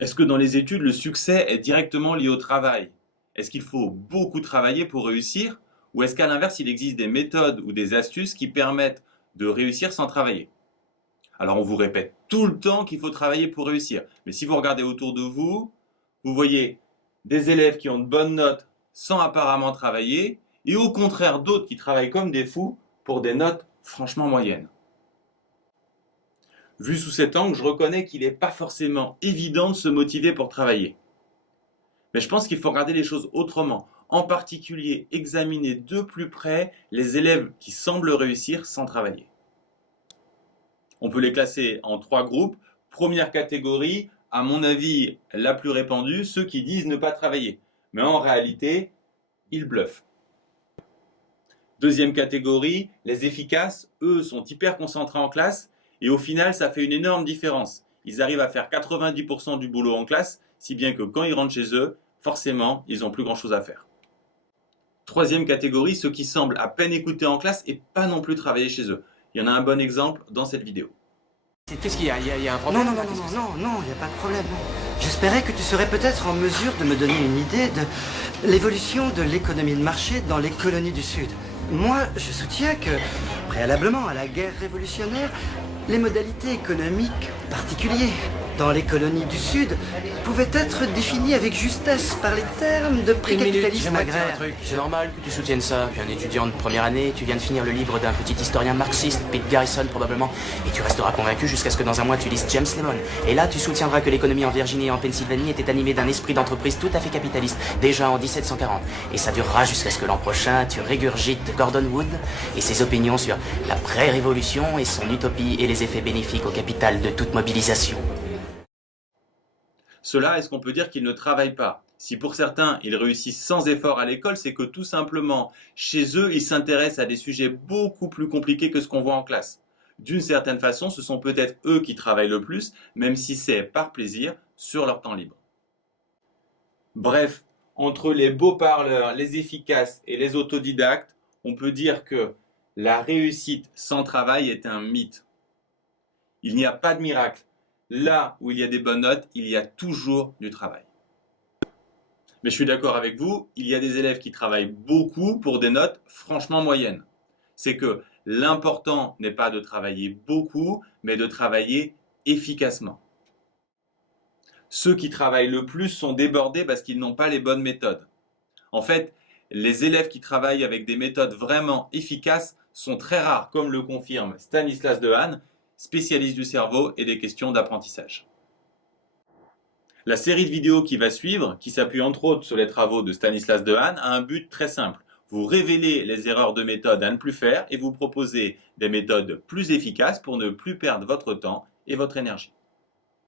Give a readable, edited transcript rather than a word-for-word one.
Est-ce que dans les études, le succès est directement lié au travail? Est-ce qu'il faut beaucoup travailler pour réussir? Ou est-ce qu'à l'inverse, il existe des méthodes ou des astuces qui permettent de réussir sans travailler? Alors on vous répète tout le temps qu'il faut travailler pour réussir. Mais si vous regardez autour de vous, vous voyez des élèves qui ont de bonnes notes sans apparemment travailler, et au contraire d'autres qui travaillent comme des fous pour des notes franchement moyennes. Vu sous cet angle, je reconnais qu'il n'est pas forcément évident de se motiver pour travailler. Mais je pense qu'il faut regarder les choses autrement. En particulier, examiner de plus près les élèves qui semblent réussir sans travailler. On peut les classer en trois groupes. Première catégorie, à mon avis la plus répandue, ceux qui disent ne pas travailler. Mais en réalité, ils bluffent. Deuxième catégorie, les efficaces, eux, sont hyper concentrés en classe et au final, ça fait une énorme différence. Ils arrivent à faire 90% du boulot en classe, si bien que quand ils rentrent chez eux, forcément, ils n'ont plus grand-chose à faire. Troisième catégorie, ceux qui semblent à peine écouter en classe et pas non plus travailler chez eux. Il y en a un bon exemple dans cette vidéo. Qu'est-ce qu'il y a? Il y a un Non, problème? non, non, non, non, non, il n'y a pas de problème. Non. J'espérais que tu serais peut-être en mesure de me donner une idée de l'évolution de l'économie de marché dans les colonies du Sud. Moi, je soutiens que, préalablement à la guerre révolutionnaire, les modalités économiques particulières dans les colonies du Sud pouvaient être définies avec justesse par les termes de pré-capitalisme J'aimerais te dire un agraire. truc. C'est normal que tu soutiennes ça. Tu es un étudiant de première année, tu viens de finir le livre d'un petit historien marxiste, Pete Garrison probablement, et tu resteras convaincu jusqu'à ce que dans un mois tu lises James Lemon. Et là, tu soutiendras que l'économie en Virginie et en Pennsylvanie était animée d'un esprit d'entreprise tout à fait capitaliste, déjà en 1740. Et ça durera jusqu'à ce que l'an prochain, tu régurgites Gordon Wood et ses opinions sur la pré-révolution et son utopie et les effets bénéfiques au capital de toute mobilisation. Ceux-là, est-ce qu'on peut dire qu'ils ne travaillent pas? Si pour certains, ils réussissent sans effort à l'école, c'est que tout simplement, chez eux, ils s'intéressent à des sujets beaucoup plus compliqués que ce qu'on voit en classe. D'une certaine façon, ce sont peut-être eux qui travaillent le plus, même si c'est par plaisir, sur leur temps libre. Bref, entre les beaux parleurs, les efficaces et les autodidactes, on peut dire que la réussite sans travail est un mythe. Il n'y a pas de miracle. Là où il y a des bonnes notes, il y a toujours du travail. Mais je suis d'accord avec vous, il y a des élèves qui travaillent beaucoup pour des notes franchement moyennes. C'est que l'important n'est pas de travailler beaucoup, mais de travailler efficacement. Ceux qui travaillent le plus sont débordés parce qu'ils n'ont pas les bonnes méthodes. En fait, les élèves qui travaillent avec des méthodes vraiment efficaces sont très rares, comme le confirme Stanislas Dehaene, spécialiste du cerveau et des questions d'apprentissage. La série de vidéos qui va suivre, qui s'appuie entre autres sur les travaux de Stanislas Dehaene, a un but très simple. Vous révélez les erreurs de méthode à ne plus faire et vous proposez des méthodes plus efficaces pour ne plus perdre votre temps et votre énergie.